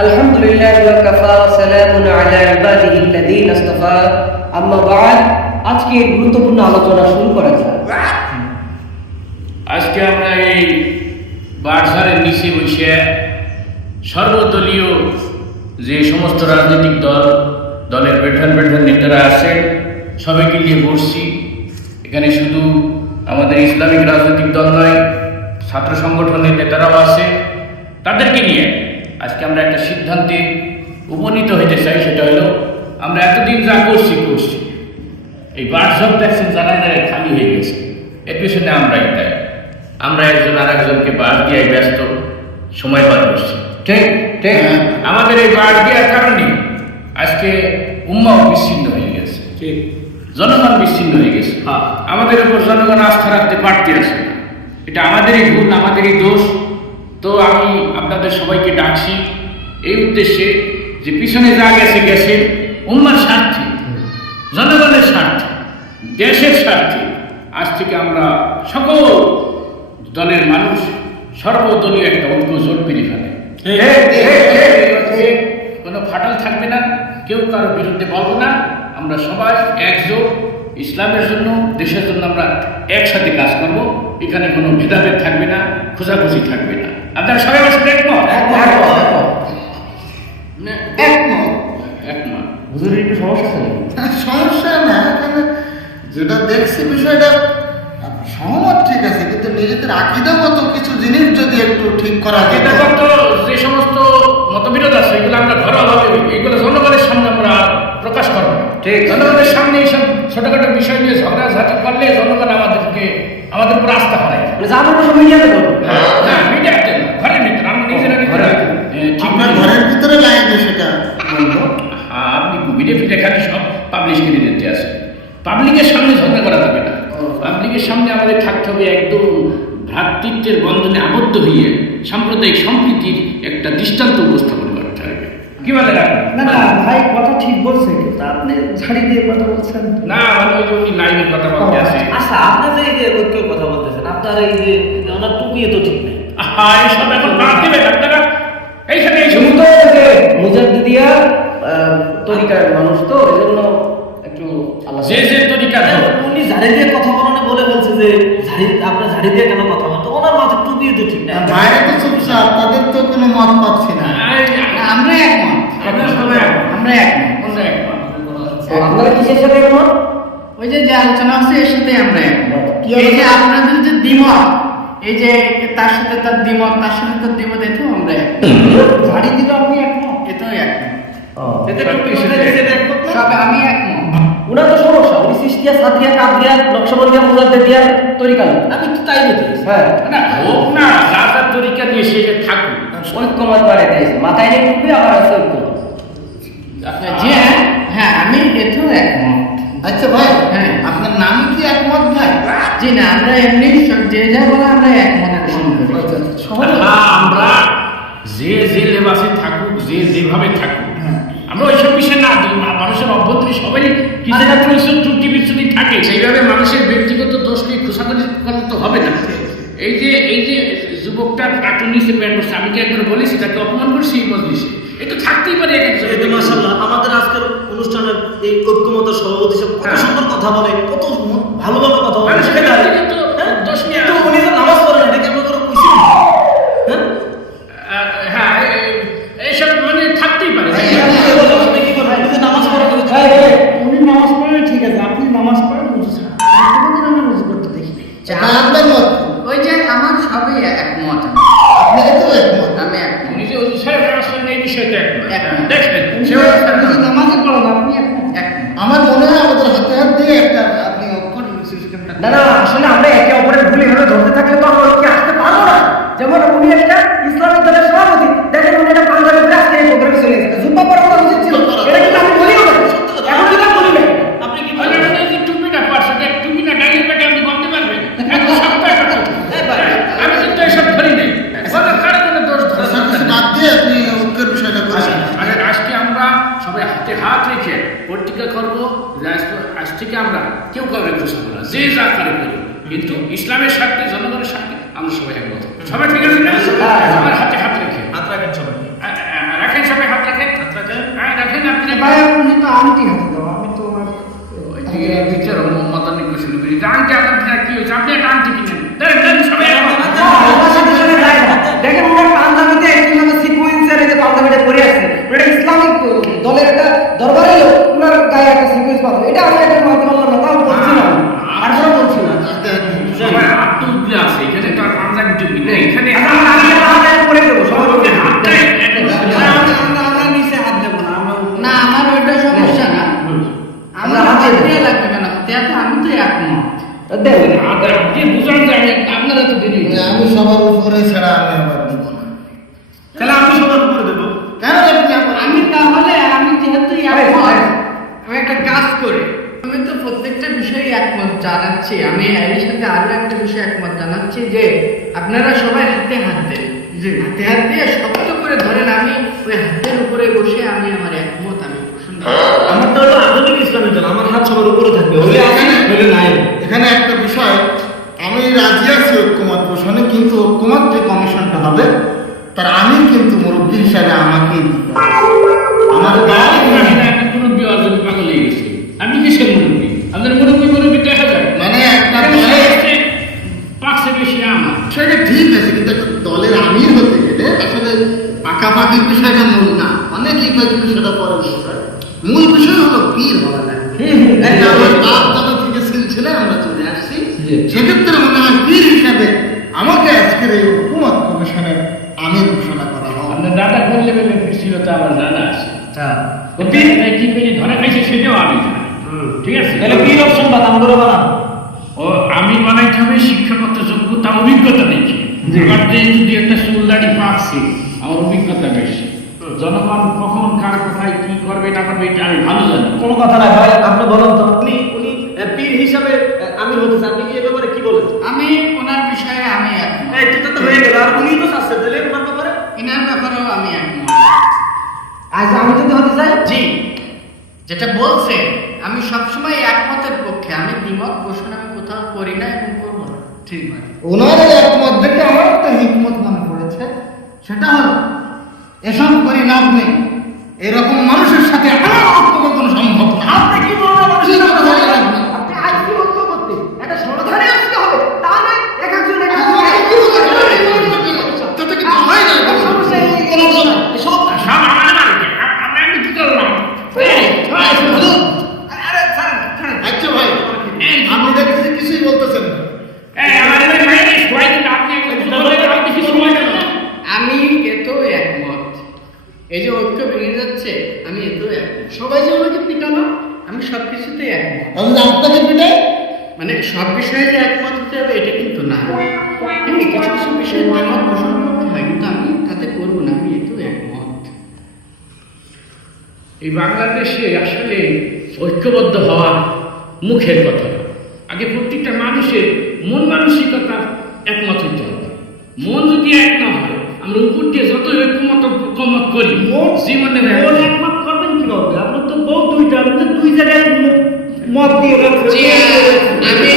আলহামদুলিল্লাহ ওয়া কাফা ওয়া সালামুন আলা ইবাদিহিল্লাযীনা ইসতাফা আম্মা বা'দ। আজকে গুরুত্বপূর্ণ আলোচনা শুরু করা যাক। আজকে আমরা এই বারঝাড়ের নিচে বসে সর্বদলীয় যে সমস্ত রাজনৈতিক দলের বেঠান নেতারা আছেন সবাইকে নিয়ে বসছি। এখানে শুধু আমাদের ইসলামিক রাজনৈতিক দল নয়, ছাত্র সংগঠনের নেতারাও আছে। তাদেরকে নিয়ে আজকে আমরা একটা সিদ্ধান্তে উপনীত হইতে চাই। সেটা হলো, আমরা এতদিন যা করছি এই বারঝাড় দেখছেন জায়গায় খালি হয়ে গেছে, এর পিছনে আমরাই দায়ী। আমরা একজন আর একজনকে বাস দিয়ে ব্যস্ত সময় পার করছি। ঠিক ঠিক আমাদের এই বাস দেওয়ার কারণে আজকে উম্মাও বিচ্ছিন্ন হয়ে গেছে, ঠিক জনগণ বিচ্ছিন্ন হয়ে গেছে। আমাদের উপর জনগণ আস্থা রাখতে পারতে আসে না। এটা আমাদেরই ভুল, আমাদেরই দোষ। তো আমি আপনাদের সবাইকে ডাকছি এই উদ্দেশ্যে যে পিছনে যা গেছে উম্মার স্বার্থে, জনগণের স্বার্থে, দেশের স্বার্থে আজ থেকে আমরা সকল দলের মানুষ সর্বদলীয় একটা ঐক্য জোট পেরে ফেলে। কোনো ফাটল থাকবে না, কেউ কারো বিরুদ্ধে বলবো না। আমরা সবাই একজোট, ইসলামের জন্য, দেশের জন্য আমরা একসাথে কাজ করব। এখানে কোনো ভেদাভেদ থাকবে না, খোঁজাখুঁজি থাকবে না। আপনারা সবাই আমার সাথে একমত? একমত। হুজুর একটু সমস্যা নেই? সমস্যা না, যেটা দেখছি বিষয়টা সহমত ঠিক আছে, কিন্তু নিজেদের আকীদাগত কিছু জিনিস যদি একটু ঠিক করা যেত। আকীদাগত যে সমস্ত মতবিরোধ আছে এগুলো আমরা ঘরোয়াভাবে, এগুলো জনগণের সামনে আমরা প্রকাশ করবো না। ঠিক, জনগণের সামনে এইসব ছোটখাটো বিষয় নিয়ে ঝগড়াঝাটি করলে জনগণ আমাদের উপর আস্থা হারায়। মিডিয়াতে বলবো না, মিডিয়াতে না, ঘরের ভিতরে আমরা নিজেরা আপনার ঘরের ভিতরে লাইনে সেটা বলবো। আপনি ঘুরে ফিরে খালি সব পাবলিশ করে দিতে আছে। পাবলিকের সামনে ঝগড়া করা যাবে না। পাবলিকের সামনে আমাদের থাকতে হবে একদম ভ্রাতৃত্বের বন্ধনে আবদ্ধ হয়ে সাম্প্রদায়িক সম্প্রীতির একটা দৃষ্টান্ত উপস্থাপন করতে হবে। কি বলে না না ভাই, কথা ঠিক বলছে, কিন্তু আপনি ঝাড়ি দিয়ে কথা বলছেন না, মানে ওই যে উনি লাইনের কথা বলতে আছে। আচ্ছা, আপনি যে এই যে ঐক্যের কথা বলতেছেন, আপনার এই যে ওনার টুপিয়ে তো ঠিক নেই। এইসব এখন বাদ দিবেন আপনারা। এইখানে এই শুধু তো যে মুজাদ্দিদিয়া তরিকার মানুষ, তো এই জন্য একটু আলাদা। যে তরিকা উনি ঝাড়ি দিয়ে কথা বলে বলছে যে আপনার ঝাড়ি দিয়ে কেন কথা বলতো, ওনার মাথায় টুপিয়ে তো ঠিক না। বাইরে তো চুপচাপ, তাদের তো কোনো মত পাচ্ছি না। আমরা একমত, আমরা আপনারা কিসের সাথে একমত? ওই যে আলোচনা হচ্ছে এর সাথে আমরা একমত। এই যে আপনাদের যে দ্বিমত, এই যে তার সাথে তার দ্বিমত, তার সাথে তার দ্বিমত, এতেও আমরা ঝাড়ি দিলে আপনি একমত? এতেও একমত। একমত না? সব আমি একমত। ওনার তো সমস্যা, উনি সিস্তিয়া, সাদরিয়া, কাদরিয়া, নকশবন্দিয়া, মুজাদ্দিদিয়া তরিকা লোক। আমি তো তাই বলতেছি। হ্যাঁ, না হোক না, যার তরিকা নিয়ে সে যে থাকুক। ঐক্যমত বাড়াইতে আছে, মাথায় নিয়ে টুপি আবার আছে ঐক্যমত। যে হ্যাঁ, আমি এতেও একমত। আচ্ছা ভাই, হ্যাঁ, আপনার নাম কি একমত ভাই? জি না, আমরা এমনি যে যা বলে আমরা একমত পোষণ করি। আমরা যে লেবাসে থাকুক, যেভাবে থাকুক, আমরা ওইসব বিষয় না দিই। মানুষের অভ্যন্তরে সবাই কিছু না কিছু ত্রুটি বিচ্যুতি থাকে। সেইভাবে মানুষের ব্যক্তিগত দোষ নিয়ে খোঁজাখুঁজি করলে তো হবে না। এই যে যুবকটা কার্টুন নিচে প্যান্ট করছে, আমি কি একবার বলেছি তাকে অপমান করছি এই মজলিসে? এটা থাকতেই পারে এক একজন। মাশাআল্লাহ, আমাদের আজকের অনুষ্ঠানের এই ঐক্যমতের সভাপতি সাহেব কত সুন্দর কথা বলে, কত ভালো কথা বলে। মানুষের ব্যক্তিগত দোষ নিয়ে কিন্তু উনি যে নামাজ পড়েন, এটা কি আমরা কোনো কইছি? হ্যাঁ, এইসব মানে থাকতেই পারে। আপনি কি করবেন? আপনি যে নামাজ পড়েন, উনি নামাজ পড়েন ঠিক আছে, আপনি নামাজ পড়েন বুঝছেন, কোনোদিন আমি রুজু করতে দেখি নাই। আপনার মত? ওই যে আমার সবই একমত, আপনি এতেও একমত? আমি একমত। উনি যে সাহেব আসলেন এই বিষয়টা একমত। একমত। দেখবেন নামাজে পড়েন, আপনি একমত। আমার মনে হয় আমাদের হাতে হাত দিয়ে একটা আপনি অক্ষর সিস্টেমটা। না না, আসলে আমরা একে অপরের ভুল এভাবে ধরতে থাকলে তো আমরা ঐক্যে আসতে পারবো না। যেমন উনি একটা ইসলামিক দলের সভাপতি, দেখেন উনি একটা পাঞ্জাবি পরে আজকে এই প্রোগ্রামে চলে গেছে। জুব্বা পরা কথা উচিত ছিল, এটা কিন্তু আমি বলিও না, এখন কিন্তু আমি বলি না। আপনি কি টুপিটা পারছে, টুপিটা ডাইরেক্ট পেটে আপনি বলতে পারবেন? আমি কিন্তু এসব ধরি নাই। কার কোনো দোষ ধরে সব কিছু বাদ দিয়ে আপনি ঐক্যের বিষয়টা বলছেন। আজকে আমরা সবাই হাতে হাত রেখে প্রতিজ্ঞা করবো যে আজ থেকে আমরা কেউ কাউকে ঘোষণা করবো না, যে যা করে করি, কিন্তু ইসলামের স্বার্থে, জনগণের স্বার্থে আমরা সবাই একমত। সবাই ঠিক আছে না? আমার হাতে হাত রেখে হাত রাখেন সবাই। রাখেন সবাই। দেন আপনি বুঝান যে আপনারা তো দেরি যে আমি সবার উপরে ছাড়া আমি আবার দিব না। তাহলে আমি সবার উপরে দেবো। কেন আপনি আবার আমি তাহলে আমি যেহেতু আরে, একমত, আরে। আমি একটা কাজ করি। আমি তো প্রত্যেকটা বিষয়ে একমত জানাচ্ছি। আমি এর সাথে আরো একটা বিষয় একমত জানাচ্ছি যে আপনারা সবাই হাতে হাত দেন, হাতে হাত দিয়ে শক্ত করে ধরেন। আমি ওই হাতের উপরে বসে আমি আমার একমত আমি পোষণ করি। আমারটা হলো আধুনিক ইসলামের দল, আমার হাত সবার উপরে থাকবে, হলে আছে হলে নাই। এখানে একটা বিষয়, আমি রাজি আছি ঐক্যমত পোষণে, কিন্তু ঐক্যমত যে কমিশনটা হবে তার আমি কিন্তু মুরব্বী হিসাবে আমাকেই দিতে হবে। আমার দল মুরব্বী অর্জন পাগল হয়ে গেছে। আপনি কিসের মুরব্বী? আপনার মুরব্বী দেখা যায় মানে একটা দলের পাঁচশো বেশি আমার সেটা ঠিক আছে, কিন্তু একটা দলের আমির হতে গেলে আসলে পাকাপাকির বিষয়টা মূল না। অনেকেই হয় কিন্তু সেটা পরে বিষয়। মূল বিষয় হলো পীর হওয়া লাগে। এটা আমার বাপ দাদা থেকে সিলসিলে আমরা চলে আসছি। সেক্ষেত্রে মনে হয় পীর হিসাবে আমাকে আজকের এই হুকুমত কমিশনের আমির ঘোষণা করা হবে। আপনার দাদা কোন লেভেলের ছিল তা আমার জানা আছে। হ্যাঁ ও কি পেয়ে ধরে খাইছে সেটাও আমি জানি। ঠিক আছে, তাহলে পীর অপশন বা দাম করে বানান। ও আমি বানাইতে হবে শিক্ষাগত যোগ্যতা অভিজ্ঞতা দেখি। আমার যে যদি একটা চুলদাড়ি পাচ্ছি, আমার অভিজ্ঞতা বেশি। জনগণ কখন কার কোথায় কি করবে না করবে এটা আমি ভালো জানি। কোনো কথা নাই ভাই, আপনি বলেন তো। উনি পীর হিসাবে আমির হতেছে, আপনি কি এ ব্যাপারে কি বলেন? আমি ওনার বিষয়ে আমি একমত, এটা তো হয়ে গেল, আর উনি তো চাচ্ছেন, তাহলে ওনার ব্যাপারে এনার ব্যাপারেও আমি একমত। আজ আমি যদি হতে চাই জি, যেটা বলছেন আমি সবসময় একমতের পক্ষে। আমি দ্বিমত পোষণ আমি কোথাও করি না এবং করবো না। ঠিক আছে, ওনার এই একমত দেখে আমার একটা হিকমত মনে পড়েছে। সেটা হলো এসব করি লাভ নেই, এরকম মানুষের সাথে আমার বক্তব্য কোনো সম্ভব না। আপনি কি বলবেন কি কথা বলে লাভ নেই। আপনি আজ কি বক্তব্য করতে একটা সমাধানে আসতে হবে, তা নয় এক একজন এক একজন তাতে কিন্তু হয় না। সমস্যা এই সব সব আমার বাড়িতে। আমি কি করলাম? আরে স্যার ছাড়েন। আচ্ছা ভাই, আপনি দেখছি কিছুই বলতেছেন না। আমার মাইনে সবাই কিন্তু আপনি কিছু সময় দেন না। আমি এতেও একমত। এই যে ঐক্য ভেঙে যাচ্ছে, আমি এতেও একমত। সবাই যে আমাকে পিটানো, আমি সব কিছুতে একমত। আমি যে আপনাকে পিটাই, মানে সব বিষয়ে যে একমত হতে হবে এটা কিন্তু না। এমনি কিছু কিছু বিষয়ে দ্বিমত পোষণ করতে হয়, কিন্তু আমি তাতে করবো না, আমি এতেও একমত। এই বাংলাদেশে আসলে ঐক্যবদ্ধ হওয়া মুখের কথা, আগে প্রত্যেকটা মানুষের মন মানসিকতা একমত হইতে হবে। মন যদি এক না হয়, আমরা উপর দিয়ে যত ঐক্যমত করি জীবনে মন একমত করবেন কিভাবে? আপনার তো বউ দুইটা, আপনি তো দুই জায়গায় মত দিয়ে রাখছেন। জি, আমি